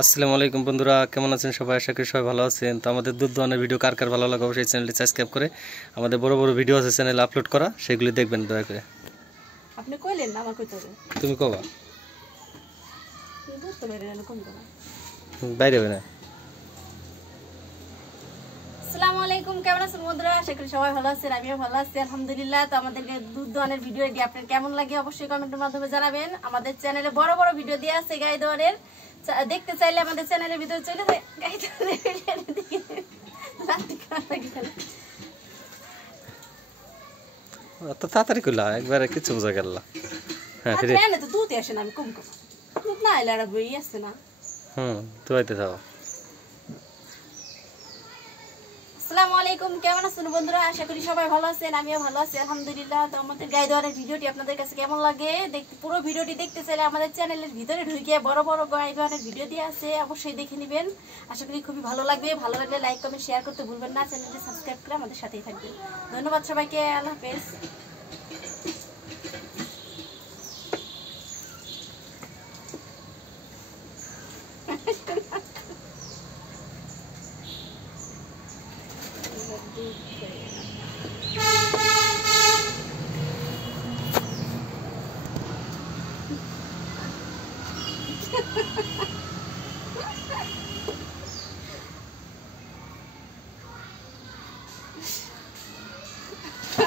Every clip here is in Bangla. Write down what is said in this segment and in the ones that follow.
আসসালামু আলাইকুম বন্ধুরা, কেমন আছেন সবাই? আশা করি সবাই ভালো আছেন। তো আমাদের দুধ দোয়ানের ভিডিও কার কার ভালো লাগে অবশ্যই চ্যানেলটি সাবস্ক্রাইব করে আমাদের বড় বড় ভিডিও আছে চ্যানেলে আপলোড করা, সেগুলি দেখবেন দয়া করে। আপনি কইলেন না আমার কইতে হবে, তুমি কবা দুধ তো বেরে এনে কম দাও। বাইরে হবে না। আসসালামু আলাইকুম, কেমন আছেন বন্ধুরা? আশা করি সবাই ভালো আছেন, আমিও ভালো আছি আলহামদুলিল্লাহ। তো আমাদেরকে দুধ দোয়ানের ভিডিও এটি আপনার কেমন লাগে অবশ্যই কমেন্টের মাধ্যমে জানাবেন। আমাদের চ্যানেলে বড় বড় ভিডিও দেওয়া আছে গাই দোয়ানের, দেখতে চাইলে আমাদের চ্যানেলের ভিতরে চলে যায় গাই দোয়ানের ভিডিও দেখে তো তাড়াতাড়ি কইলা একবারে কিছু বোঝা গেল না। হ্যাঁ ফিরে তো দুধ আসে না, আমি কম কম দুধ না এলে আর বই আসছে না। তো আইতে যাও। আসসালামু আলাইকুম, কেমন আছেন বন্ধুরা? আশা করি সবাই ভালো আছেন, আমিও ভালো আছি আলহামদুলিল্লাহ। তো আমাদের গাই দোয়ানের ভিডিওটি আপনাদের কাছে কেমন লাগে দেখতে, পুরো ভিডিওটি দেখতে চাইলে আমাদের চ্যানেলের ভিতরে ঢুকে বড় বড় গাই দোয়ানের ভিডিও দিয়ে আছে, অবশ্যই দেখে নেবেন। আশা করি খুবই ভালো লাগবে। ভালো লাগলে লাইক কমেন্ট শেয়ার করতে ভুলবেন না, চ্যানেলটি সাবস্ক্রাইব করে আমাদের সাথেই থাকবেন। ধন্যবাদ সবাইকে, আল্লাহ হাফেজ।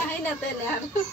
Ay, no tenemos.